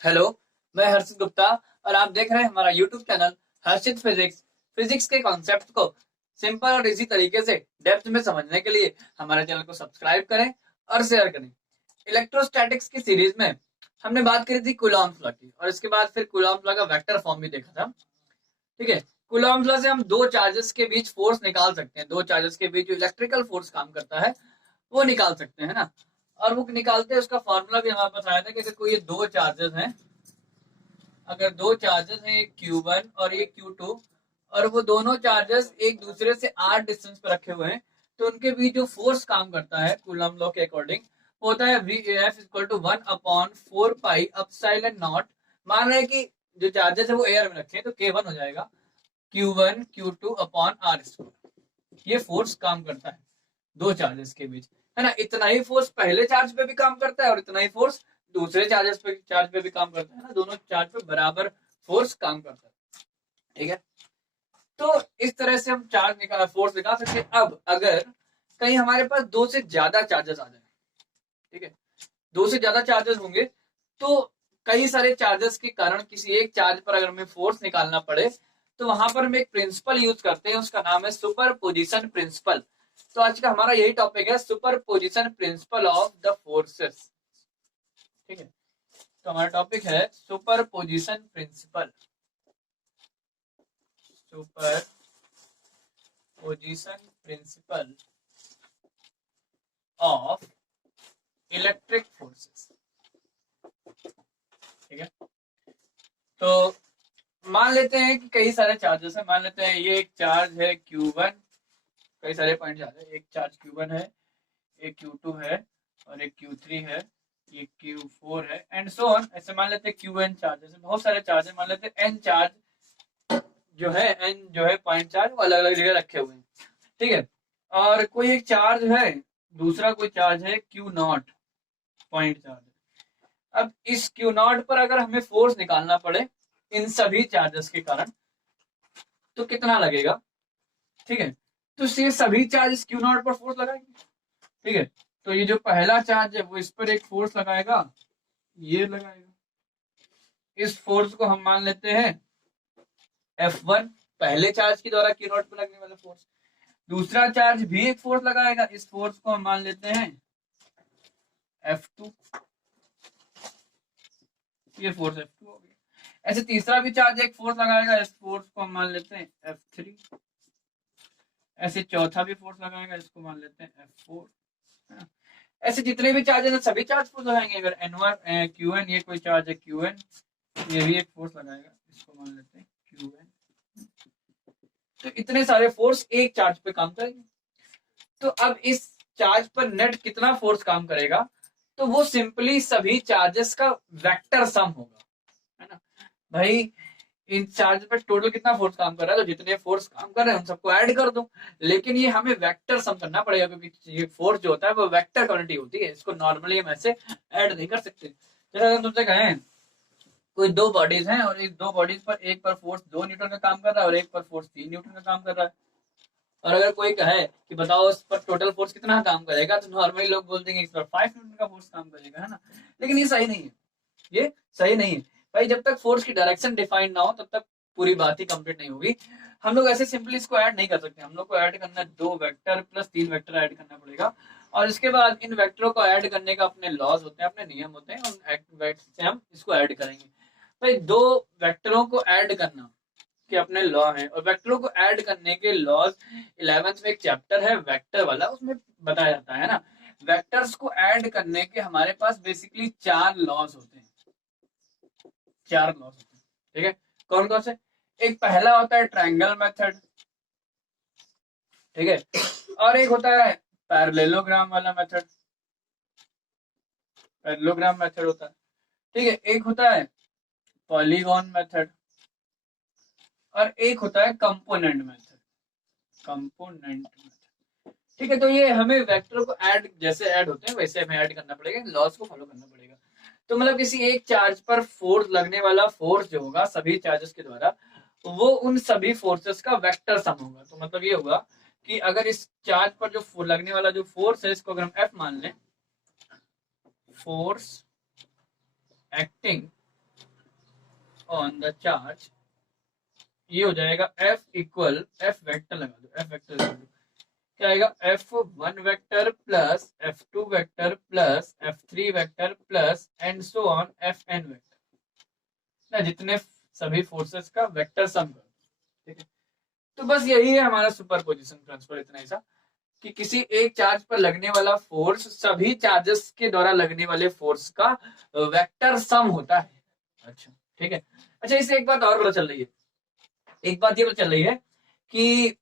Hello, मैं हर्षित गुप्ता और आप देख रहे हैं हमारा यूट्यूब चैनल हर्षित फिजिक्स। फिजिक्स के कॉन्सेप्ट को सिंपल और इजी तरीके से डेप्थ में समझने के लिए हमारे चैनल को सब्सक्राइब करें और शेयर करें। इलेक्ट्रोस्टैटिक्स की सीरीज में हमने बात करी थी कूलॉम्स लॉ की और इसके बाद फिर कूलॉम्स लॉ का वेक्टर फॉर्म भी देखा था। ठीक है, कूलॉम्स लॉ से हम दो चार्जेस के बीच फोर्स निकाल सकते हैं। दो चार्जेस के बीच जो इलेक्ट्रिकल फोर्स काम करता है वो निकाल सकते हैं ना। और वो निकालते हैं उसका फॉर्मूला भी हमारे पास आया था कि अगर कोई ये दो चार्जेस हैं, अगर दो चार्जेस हैं एक Q1 और एक Q2 और वो दोनों चार्जेस एक दूसरे से r डिस्टेंस पर रखे हुए हैं तो उनके बीच जो फोर्स काम करता है कूलम लॉ के अकॉर्डिंग होता है VF equal to 1/4 pi epsilon naught. मान रहे हैं कि जो चार्जेस है वो एयर में रखे हैं तो K1 हो जाएगा Q1 Q2 upon R square. ये फोर्स काम करता है दो चार्जेस के बीच, है ना। इतना ही फोर्स पहले चार्ज पे भी काम करता है और इतना ही फोर्स दूसरे चार्ज पे भी काम करता है ना। दोनों चार्ज पे बराबर फोर्स काम करता है, ठीक है। तो इस तरह से हम फोर्स निकाल सकते हैं। अब अगर कहीं हमारे पास दो से ज्यादा चार्जेस आ जाए, ठीक है, दो से ज्यादा चार्जेस होंगे तो कई सारे चार्जेस के कारण किसी एक चार्ज पर अगर हमें फोर्स निकालना पड़े तो वहां पर हम एक प्रिंसिपल यूज करते हैं, उसका नाम है सुपर पोजिशन प्रिंसिपल। तो आज का हमारा यही टॉपिक है, superposition principle of the forces. ठीक है, तो हमारा टॉपिक है superposition principle, superposition principle of electric forces. ठीक है, तो मान लेते हैं कि कई सारे चार्जेस है। मान लेते हैं ये एक चार्ज है Q1, कई सारे पॉइंट जा रहे हैं। एक चार्ज Q1 है, एक Q2 है और एक Q3 है, ये Q4 है एंड सो ऑन। ऐसे मान लेते हैं Qn चार्जेस है, बहुत सारे चार्ज है। मान लेते हैं n चार्ज जो है, n जो है पॉइंट चार्ज वो अलग अलग जगह रखे हुए हैं, ठीक है। और कोई एक चार्ज है, दूसरा कोई चार्ज है Q0 पॉइंट चार्ज। अब इस Q0 पर अगर हमें फोर्स निकालना पड़े इन सभी चार्जेस के कारण तो कितना लगेगा, ठीक है। तो ये सभी चार्जेस Q0 पर फोर्स लगाएंगे, ठीक है। तो ये जो पहला चार्ज है वो इस पर एक फोर्स लगाएगा, ये लगाएगा। इस फोर्स को हम मान लेते हैं F1, पहले चार्ज के द्वारा Q0 पर लगने वाला फोर्स। दूसरा चार्ज भी एक फोर्स लगाएगा, इस फोर्स को हम मान लेते हैं F2, ये फोर्स F2 हो गया। ऐसे तीसरा भी चार्ज एक फोर्स लगाएगा, इस फोर्स को हम मान लेते हैं F3। ऐसे चौथा भी फोर्स लगाएगा, इसको मान लेते हैं F4। ऐसे जितने भी चार्ज है सभी चार्ज फोर्स लगाएंगे। अगर N1 Qn, ये कोई चार्ज है Qn, ये भी एक फोर्स लगाएगा, इसको मान लेते हैं Qn। तो इतने सारे फोर्स एक चार्ज पे काम करेंगे। तो अब इस चार्ज पर नेट कितना फोर्स काम करेगा, तो वो सिंपली सभी चार्जेस का वेक्टर सम होगा, है ना भाई। इन चार्ज पर टोटल कितना फोर्स काम कर रहा है, तो जितने फोर्स काम कर रहे हैं उन सबको ऐड कर दो। लेकिन ये हमें वेक्टर सम करना पड़ेगा क्योंकि ये फोर्स जो होता है वो वेक्टर क्वांटिटी होती है, इसको नॉर्मली हम ऐसे ऐड नहीं कर सकते। जैसे हम तुमसे कहें कोई दो बॉडीज हैं और एक दो बॉडीज पर एक पर फोर्स 2 न्यूटन का काम कर रहा है और एक पर फोर्स 3 न्यूटन का काम कर रहा है, और अगर कोई कहे कि बताओ इस पर टोटल फोर्स कितना काम करेगा तो नॉर्मली लोग बोल देंगे इस पर 5 न्यूटन का फोर्स काम करेगा, है ना। लेकिन ये सही नहीं है, ये सही नहीं है भाई। जब तक फोर्स की डायरेक्शन डिफाइंड ना हो तब तक पूरी बात ही कंप्लीट नहीं होगी। हम लोग ऐसे सिंपली इसको ऐड नहीं कर सकते, हम लोग को ऐड करना है 2 वेक्टर प्लस 3 वेक्टर ऐड करना पड़ेगा। और इसके बाद इन वेक्टरों को ऐड करने का अपने लॉज होते हैं, अपने नियम होते हैं, उन वेक्टर से हम इसको ऐड करेंगे। भाई दो वेक्टरों को ऐड करना के अपने लॉ हैं और वेक्टरों को ऐड करने के लॉज 11th में एक चैप्टर है वेक्टर वाला, उसमें बताया जाता है ना। वेक्टर्स को ऐड करने के हमारे पास बेसिकली 4 लॉज होते हैं, 4 लॉज होते हैं, ठीक है। कौन कौन से? एक पहला होता है ट्रायंगल मेथड, ठीक है। और एक होता है पैरेललोग्राम वाला मेथड, पैरेललोग्राम मेथड होता है, ठीक है। एक होता है पॉलीगॉन मेथड और एक होता है कंपोनेंट मेथड, कंपोनेंट मेथड, ठीक है। तो ये हमें वेक्टर को ऐड जैसे ऐड होते हैं वैसे हमें ऐड करना पड़ेगा, लॉज को फॉलो करना पड़ेगा। तो मतलब किसी एक चार्ज पर फोर्स लगने वाला फोर्स जो होगा सभी चार्जेस के द्वारा वो उन सभी फोर्सेस का वेक्टर सम होगा। तो मतलब ये होगा कि अगर इस चार्ज पर जो लगने वाला जो फोर्स है इसको अगर हम F मान लें, force acting on the charge, ये हो जाएगा F इक्वल F वेक्टर लगा दो, F वेक्टर लगा दो, क्या आएगा F1 vector plus F2 vector plus F3 vector plus and so on Fn vector ना, जितने सभी फोर्सेस का वेक्टर सम कर, ठीक है। तो बस यही है हमारा सुपरपोजिशन प्रिंसिपल, इतना ही सा कि किसी एक चार्ज पर लगने वाला फोर्स सभी चार्जेस के द्वारा लगने वाले फोर्स का वेक्टर सम होता है। अच्छा ठीक है। अच्छा इससे एक बात और पता चल रही है, एक बात ये पता चल रही है कि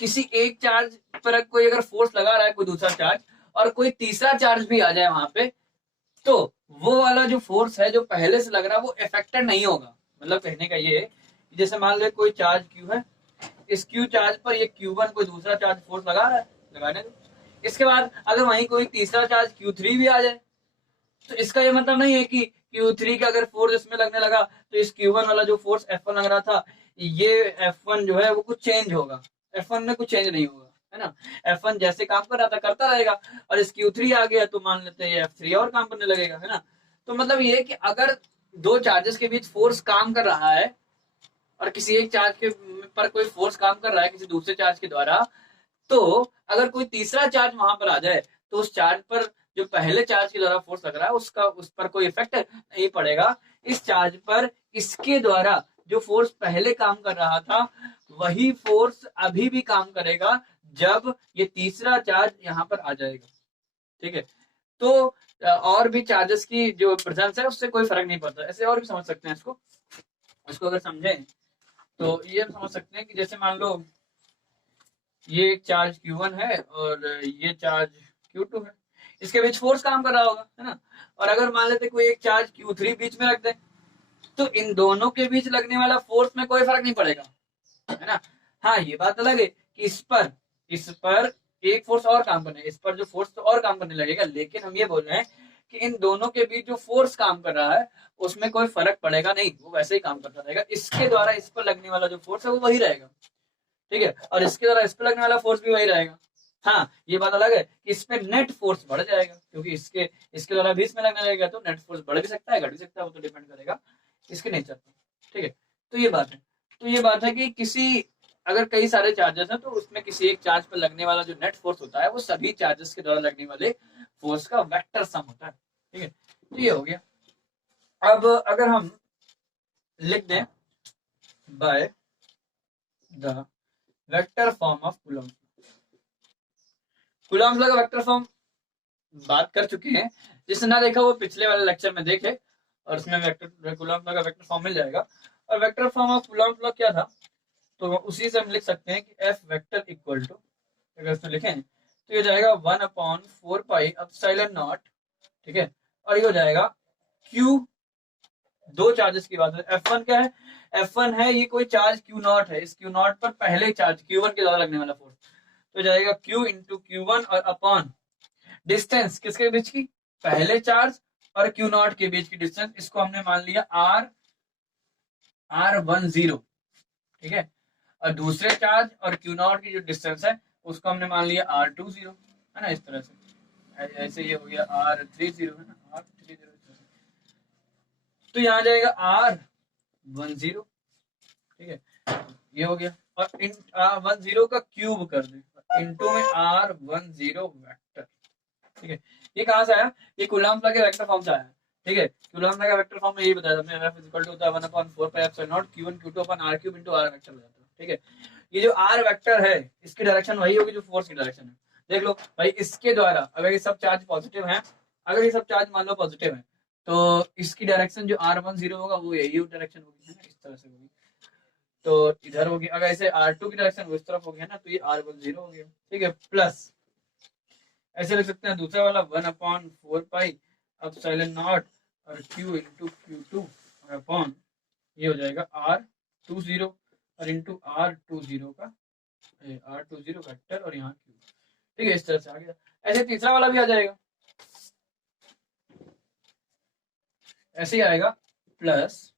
किसी एक चार्ज पर कोई अगर फोर्स लगा रहा है कोई दूसरा चार्ज, और कोई तीसरा चार्ज भी आ जाए वहां पे, तो वो वाला जो फोर्स है जो पहले से लग रहा है वो इफेक्टेड नहीं होगा। मतलब कहने का ये है कि जैसे मान लो कोई चार्ज क्यू है, इस क्यू चार्ज पर ये Q1 कोई दूसरा चार्ज फोर्स लगा रहा है, लगाने दो। इसके बाद अगर वहीं कोई तीसरा चार्ज Q3 भी आ जाए, तो इसका ये मतलब नहीं है कि Q3 का अगर फोर्स इसमें लगने लगा तो इस Q1 वाला जो फोर्स F1 लग रहा था, ये F1 जो है वो कुछ चेंज होगा। F1 में कुछ चेंज नहीं होगा, है ना। F1 जैसे काम कर रहा था करता रहेगा, और इस Q3 आ गया तो मान लेते हैं F3 और काम करने लगेगा, है ना। तो मतलब ये कि अगर दो चार्जेस के बीच फोर्स काम कर रहा है और किसी एक चार्ज के पर कोई फोर्स काम कर रहा है किसी दूसरे चार्ज के द्वारा, तो अगर कोई तीसरा चार्ज वहां पर आ जाए तो उस चार्ज पर जो पहले चार्ज के द्वारा फोर्स लग रहा है उसका उस पर कोई इफेक्ट नहीं पड़ेगा। इस चार्ज पर इसके द्वारा जो फोर्स पहले काम कर रहा था वही फोर्स अभी भी काम करेगा जब ये तीसरा चार्ज यहाँ पर आ जाएगा, ठीक है। तो और भी चार्जेस की जो प्रेजेंस है उससे कोई फर्क नहीं पड़ता। ऐसे और भी समझ सकते हैं इसको। इसको अगर समझें तो ये हम समझ सकते हैं कि जैसे मान लो ये एक चार्ज Q1 है और ये चार्ज Q2 है, इसके बीच फोर्स काम कर रहा होगा, है ना। और अगर मान लेते कोई एक चार्ज Q3 बीच में रख दे, तो इन दोनों के बीच लगने वाला फोर्स में कोई फर्क नहीं पड़ेगा, है ना। हाँ ये बात अलग है कि इस पर एक फोर्स और काम करने, इस पर जो फोर्स तो और काम करने लगेगा, लेकिन हम ये बोल रहे हैं कि इन दोनों के बीच जो फोर्स काम कर रहा है उसमें कोई फर्क पड़ेगा नहीं, वो वैसे ही काम करता रहेगा। इसके द्वारा इस पर लगने वाला जो फोर्स है वो वही रहेगा, ठीक है। और इसके द्वारा इस पर लगने वाला फोर्स भी वही रहेगा। हाँ ये बात अलग है कि इस पे नेट फोर्स बढ़ जाएगा, क्योंकि इसके द्वारा भी इसमें लगने लगेगा तो नेट फोर्स बढ़ भी सकता है घट भी सकता है, वो तो डिपेंड करेगा इसके नेचर पर, ठीक है। तो ये बात है, तो ये बात है कि किसी अगर कई सारे चार्जेस हैं तो उसमें किसी एक चार्ज पर लगने वाला जो नेट फोर्स होता है वो सभी चार्जेस के द्वारा लगने वाले फोर्स का वेक्टर सम होता है, ठीक है। तो ये हो गया। अब अगर हम लिख दें by the vector form of coulomb, coulomb का वेक्टर फॉर्म बात कर चुके हैं, जिसने ना देखा वो पिछले वाले लेक्चर में देखे, और उसमें वेक्टर कूलम्ब का वेक्टर फॉर्म मिल जाएगा। और वेक्टर फॉर्म ऑफ कूलम्ब क्या था, तो उसी से हम लिख सकते हैं कि F वेक्टर इक्वल टू, अगर इसमें लिखें तो ये जाएगा 1/4 पाई एप्सिलॉन नॉट, ठीक है। और ये हो जाएगा Q, दो चार्जेस की बात है। F1 क्या है, F1 है ये कोई चार्ज Q0 है, इस Q0 पर पहले चार्ज Q1 के द्वारा लगने वाला फोर्स, तो जाएगा Q इंटू Q1 और अपॉन डिस्टेंस किसके बीच की, पहले चार्ज और Q0 के बीच की डिस्टेंस, इसको हमने मान लिया R10, ठीक है। और दूसरे चार्ज और Q0 की जो डिस्टेंस है उसको हमने मान लिया R20, है ना। इस तरह से ऐसे ये हो गया R30, है ना, R30। तो यहाँ जाएगा R10, ठीक है, ये हो गया। और इन 10 का क्यूब कर दे, इंटू में R10 वेक्टर, ठीक है। ये कहां से आया, ये कूलम्ब के वेक्टर फॉर्म से आया, ठीक है। कूलम्ब का वेक्टर फॉर्म में यही बताया था, F इक्वल टू होता है 1/4 pi epsilon not Q1 Q2 upon R cube into R vector हो जाता है, ठीक है। ये जो R वेक्टर है इसकी डायरेक्शन वही होगी जो फोर्स की डायरेक्शन है। देख लो भाई, इसके द्वारा अगर ये सब चार्ज पॉजिटिव है, अगर ये सब चार्ज मान लो पॉजिटिव है, तो इसकी डायरेक्शन जो R10 होगा वो यही डायरेक्शन होगी, है ना, इस तरह से होगी। तो इधर होगी, अगर इसे R2 की डायरेक्शन उस तरफ होगी, है ना, तो ये R10 हो गया, ठीक है। प्लस ऐसे लिख सकते हैं दूसरा वाला 1/4 पाई एप्सिलॉन नॉट और Q इंटू Q2 और अपॉन ये हो जाएगा R20 और इंटू R20 का R20 वेक्टर और यहाँ Q, ठीक है। इस तरह से आ गया। ऐसे तीसरा वाला भी आ जाएगा, ऐसे ही आएगा। प्लस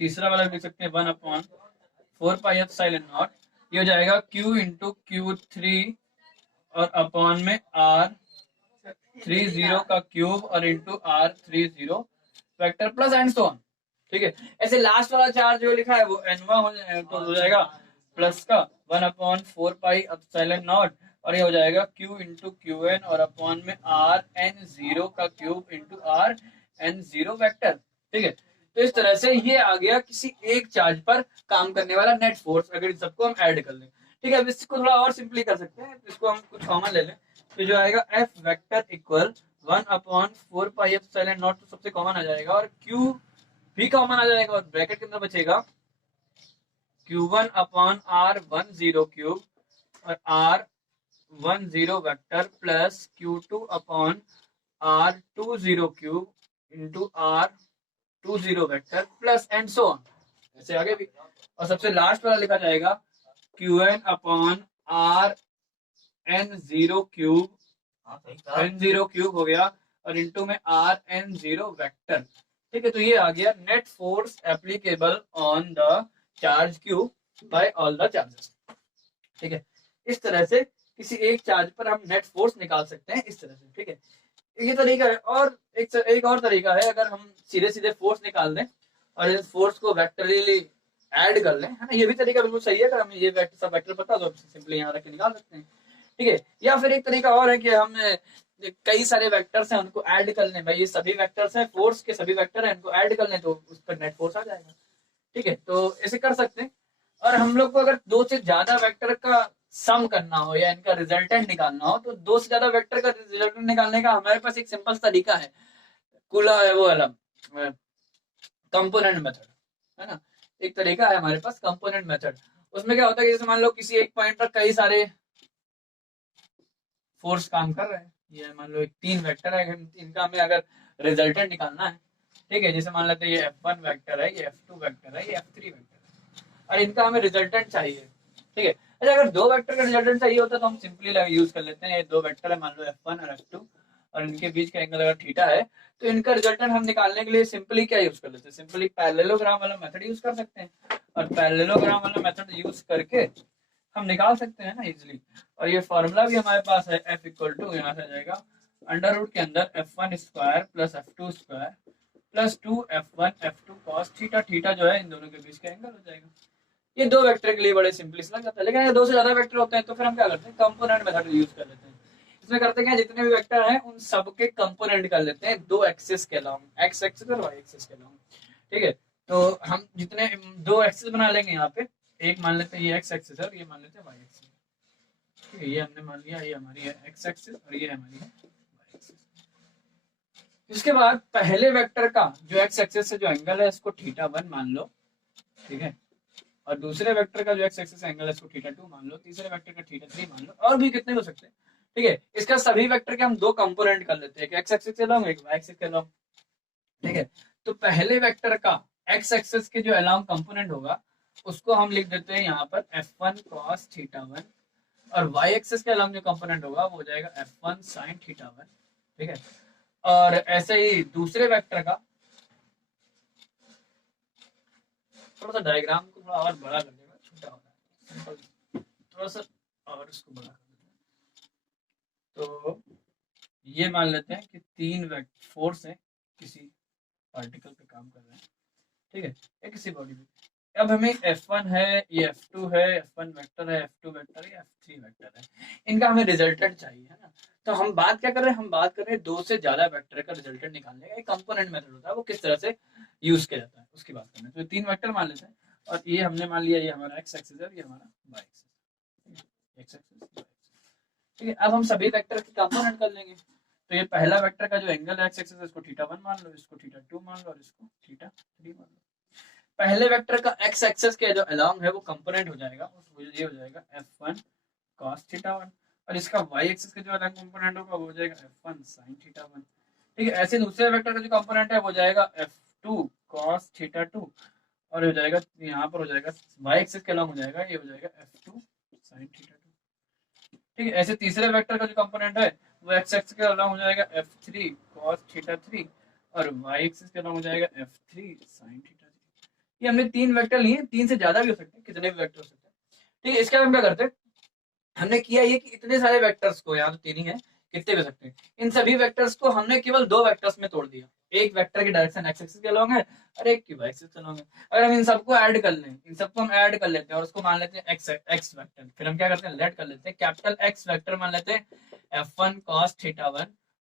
तीसरा वाला लिख सकते हैं 1/4 पाई एप्सिलॉन नॉट, ये हो जाएगा Q इंटू Q3 और अपॉन में R30 का क्यूब और into R30 vector plus and so on, ठीक है। ऐसे लास्ट वाला चार्ज जो लिखा है वो n1 तो हो जाएगा प्लस का 1/4 पाई एप्सिलॉन नॉट, और ये हो जाएगा q इंटू क्यू एन और अपॉन में आर एन जीरो का cube into R N zero vector. ठीक है, तो इस तरह से ये आ गया किसी एक चार्ज पर काम करने वाला नेट फोर्स, अगर इन सबको हम ऐड कर लें। ठीक है, अब इसको थोड़ा और सिंपली कर सकते हैं, इसको हम कुछ कॉमन ले लें, तो जो आएगा F vector equal 1/4 pi epsilon not, तो सबसे कॉमन आ जाएगा, और क्यू भी कॉमन आ जाएगा, और ब्रैकेट के अंदर बचेगा q1/r10 क्यूब और r10 vector plus q2/r20 cube into r20 vector plus and so on, ऐसे आगे भी। और सबसे लास्ट वाला लिखा जाएगा qn/r(n0 क्यूब, n0 क्यूब हो गया, और इंटू में rn0 वेक्टर। ठीक है, तो ये आ गया net force applicable on the charge Q by all the charges. ठीक है, इस तरह से किसी एक चार्ज पर हम नेट फोर्स निकाल सकते हैं, इस तरह से। ठीक है, ये तरीका है, और एक और तरीका है, अगर हम सीधे सीधे फोर्स निकाल दें और इस फोर्स को वेक्टरली ऐड कर लें, है ना, ये भी तरीका बिल्कुल सही है। अगर हमें ये वेक्टर सब वेक्टर पता तो सिंपली यहाँ रख के निकाल सकते हैं। ठीक है, या फिर एक तरीका और है कि हम कई सारे वेक्टर्स हैं उनको ऐड कर लें, भाई ये सभी वेक्टर्स हैं, फोर्स के सभी वेक्टर हैं, इनको ऐड कर लें तो उस पर नेट फोर्स आ जाएगा। ठीक है, तो ऐसे कर सकते हैं। और हम लोग को अगर दो से ज्यादा वेक्टर का सम करना हो या इनका रिजल्टेंट निकालना हो, तो दो से ज्यादा वेक्टर का रिजल्टेंट निकालने का हमारे पास एक सिंपल तरीका है, कुला है वो अलग कंपोनेंट मेथड, है ना। एक तरीका है हमारे पास कंपोनेंट मेथड, उसमें क्या होता है कि जैसे मान लो किसी एक पॉइंट पर कई सारे फोर्स काम कर रहे हैं, ये मान लो एक 3 वेक्टर है, इनका हमें अगर रिजल्टेंट निकालना है, ठीक है, जैसे मान लेते हैं ये F1 वेक्टर है, ये F2 वेक्टर है, ये F3 वेक्टर है, और इनका हमें रिजल्टेंट चाहिए। ठीक है, अच्छा अगर दो वेक्टर का रिजल्टेंट चाहिए होता तो हम सिंपली यूज कर लेते हैं, ये दो वेक्टर है मान लो F1 और F2, और इनके बीच का एंगल अगर थीटा है, तो इनका रिजल्टेंट हम निकालने के लिए सिंपली क्या यूज कर लेते हैं, सिंपली पैरेललोग्राम वाला मेथड यूज कर सकते हैं, और पैरेललोग्राम वाला मेथड यूज करके हम निकाल सकते हैं ना इजिली। और ये फॉर्मूला भी हमारे पास है, F इक्वल टू यहाँ से आ जाएगा अंडर रूट के अंदर F1 square plus F2 square plus 2F1 F2 cos theta, theta जो है इन दोनों के बीच का एंगल हो जाएगा। ये दो वेक्टर के लिए बड़े सिंपली लग जाता है, लेकिन अगर दो से ज्यादा वेक्टर होते हैं तो फिर हम क्या करते हैं, कंपोनेंट मेथड यूज कर लेते हैं। इसमें करते हैं जितने भी वेक्टर हैं उन सब के कंपोनेंट कर लेते हैं दो एक्सिस के अलोंग, एक्स एक्सिस और वाई एक्सिस के अलोंग। ठीक है, तो हम जितने दो एक्सिस बना लेंगे यहाँ पे, एक मान लेते हैं ये एक्स एक्सिस है और ये मान लेते हैं वाई एक्सिस। ठीक है, ये हमने मान लिया ये हमारी है एक्स एक्सिस और ये हमारी है वाई एक्सिस। इसके बाद पहले वेक्टर का जो एक्स एक्सिस से जो एंगल है इसको θ1 मान लो, ठीक है, और दूसरे वेक्टर का जो एक्स एक्सिस एंगल है इसको θ2 मान लो, तीसरे वेक्टर का θ3 मान लो, और भी कितने हो सकते हैं। ठीक है, इसका सभी वेक्टर के हम दो कंपोनेंट कर लेते हैं, एक एक्स एक्सिस के अलोंग एक वाई एक्सिस के अलोंग। ठीक है, तो पहले वेक्टर का एक्स एक्सिस के जो अलोंग कंपोनेंट होगा उसको हम लिख देते हैं यहाँ पर F1 cos θ1, और वाई एक्सिस के अलोंग जो कंपोनेंट होगा वो हो जाएगा F1 sin θ1। ठीक है, और ऐसे ही दूसरे वेक्टर का थोड़ा सा डायग्राम को थोड़ा और बड़ा कर देगा, छोटा होता है थोड़ा सा, और इसको बड़ा कर देते हैं। तो ये मान लेते हैं कि 3 फोर्स है किसी पार्टिकल पे काम कर रहे हैं, ठीक है, या किसी बॉडी पे। अब हमें F1 है, ये F2 है, F1 वेक्टर है, F2 वेक्टर है, F3 वेक्टर है, इनका हमें रिजल्टेंट चाहिए, है ना। तो हम बात क्या कर रहे हैं, हम बात कर रहे हैं दो से ज्यादा वेक्टर का रिजल्टेंट निकालने का एक कंपोनेंट मेथड होता है, वो किस तरह से यूज किया जाता है उसकी बात करना है। तो 3 वेक्टर मान लेते हैं, और ये हमने मान लिया ये हमारा एक्स एक्सिस है, ये हमारा वाई एक्सिस, एक्स एक्सिस। ठीक है, अब हम सभी वेक्टर के कंपोनेंट कर लेंगे। तो ये पहला वेक्टर का जो एंगल है एक्स एक्सिस इसको θ1 मान लो, इसको θ2 मान लो, और इसको θ3 मान लो। पहले वेक्टर का एक्स एक्सिस के जो अलोंग है वो कंपोनेंट हो जाएगा, ये हो जाएगा F1 cos θ1, और इसका वाई एक्सिस के जो अलोंग कंपोनेंट होगा वो हो जाएगा F1 sin θ1। ठीक है, ऐसे दूसरे वेक्टर का जो कंपोनेंट है वो जाएगा F2 cos θ2, और हो जाएगा यहाँ पर हो जाएगा वाई एक्सिस के अलोंग हो जाएगा, ये हो जाएगा F2 sin θ2। ठीक है, ऐसे तीसरे वेक्टर का जो कंपोनेंट है वो एक्स एक्सिस के अलोंग हो जाएगा F3 cos θ3, और वाई एक्सिस के अलोंग हो जाएगा F3 sin θ3। ये हमने 3 वेक्टर लिए, 3 से ज्यादा भी हो सकते हैं, कितने भी वेक्टर हो सकते हैं। ठीक है, इसके बाद हम क्या करते हैं, हमने किया ये कि इतने सारे वेक्टर्स को, यहाँ तो 3 ही है, कितने भी सकते हैं, इन सभी वेक्टर्स को हमने केवल 2 वेक्टर्स में तोड़ दिया। एक वेक्टर की डायरेक्शन एक्स एक्सिस के अलॉन्ग है और एक की वाई एक्सिस के अलॉन्ग है। अगर हम इन सबको ऐड कर लें, इन सबको हम ऐड कर लेते हैं और उसको मान लेते हैं एक्स एक्स वेक्टर, फिर हम क्या करते हैं, लेट कर लेते हैं कैपिटल एक्स वेक्टर मान लेते हैं f1 cos theta 1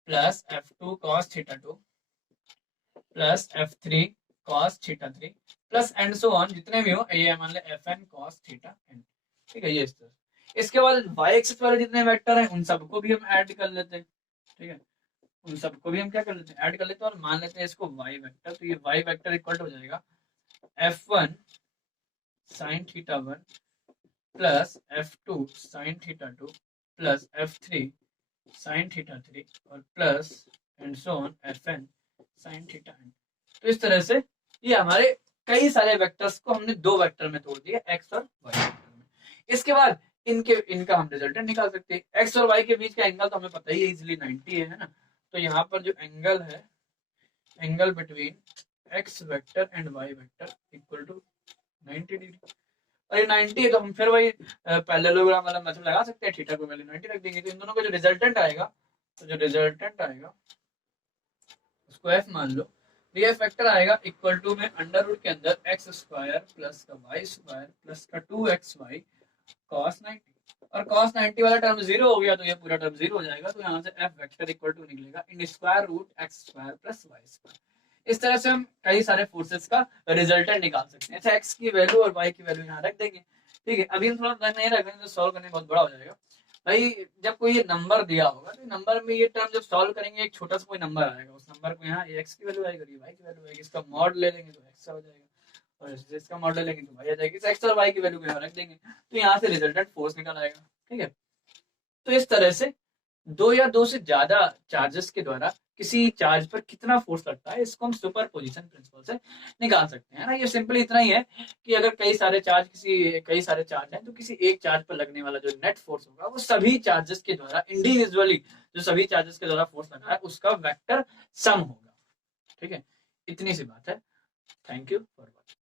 plus f2 cos theta 2 plus f3 cos theta 3 plus and so on, जितने भी हो ये मान ले fn cos थीटा n। ठीक है, ये इस तरह। इसके बाद y एक्सिस वाले जितने वेक्टर हैं उन सबको भी हम ऐड कर लेते हैं। ठीक है, उन सबको भी हम क्या कर लेते हैं, ऐड कर लेते हैं और मान लेते हैं इसको y वेक्टर। तो ये y वेक्टर इक्वल हो जाएगा f1 sin theta 1 plus f2 sin theta 2 plus f3 sin theta 3 और plus and so on fn sin theta n। तो इस तरह से ये हमारे कई सारे वेक्टर्स को हमने दो वेक्टर में तोड़ दिया, x और y वेक्टर में। इसके बाद इनका हम रिजल्टेंट निकाल सकते हैं। x और y के बीच का एंगल तो हमें पता ही है, इजिली 90 है ना। तो यहाँ पर जो एंगल है, angle between x vector and y vector equal to 90 degree. और ये 90 है तो हम फिर वही पैरेललोग्राम वाला मेथड लगा सकते हैं, थीटा को वैल्यू 90 रख देंगे। तो इन दोनों का जो रिजल्टेंट आएगा, तो जो रिजल्टेंट आएगा उसको f मान लो, तो ये वेक्टर आएगा इक्वल टू में अंडर रूट के अंदर एक्स स्क्वायर प्लस का वाई स्क्वायर प्लस का 2xy cos 90। और cos 90 वाला टर्म जीरो हो गया तो ये पूरा टर्म जीरो हो जाएगा। तो यहाँ से f वेक्टर इक्वल टू निकलेगा in square root X square plus Y square. इस तरह से हम कई सारे फोर्सेस का रिजल्टेंट निकाल सकते हैं। अच्छा, x की वैल्यू और y की वैल्यू यहाँ रख देंगे। ठीक है, अभी हम थोड़ा नहीं रख देंगे तो सॉल्व करने में बहुत बड़ा हो जाएगा। भाई जब कोई ये नंबर दिया होगा तो नंबर में ये टर्म जब सॉल्व करेंगे, एक छोटा सा कोई नंबर आएगा, उस नंबर को यहाँ x की वैल्यू आएगी, y की वैल्यू आएगी, इसका मॉड ले लेंगे तो x हो जाएगा और इसका मॉड ले लेंगे तो y आ जाएगी। इस x और y की वैल्यू को यहाँ रख देंगे तो यहाँ से रिजल्टेंट फोर्स निकल आएगा। ठीक है, तो इस तरह से दो या दो से ज्यादा चार्जेस के द्वारा किसी चार्ज पर कितना फोर्स लगता है, इसको हम सुपरपोजिशन प्रिंसिपल से निकाल सकते हैं ना। ये सिंपली इतना ही है कि अगर कई सारे चार्ज हैं तो किसी एक चार्ज पर लगने वाला जो नेट फोर्स होगा वो सभी चार्जेस के द्वारा इंडिविजुअली, जो सभी चार्जेस के द्वारा फोर्स लगा है उसका वेक्टर सम होगा। ठीक है, इतनी सी बात है। Thank you for watching.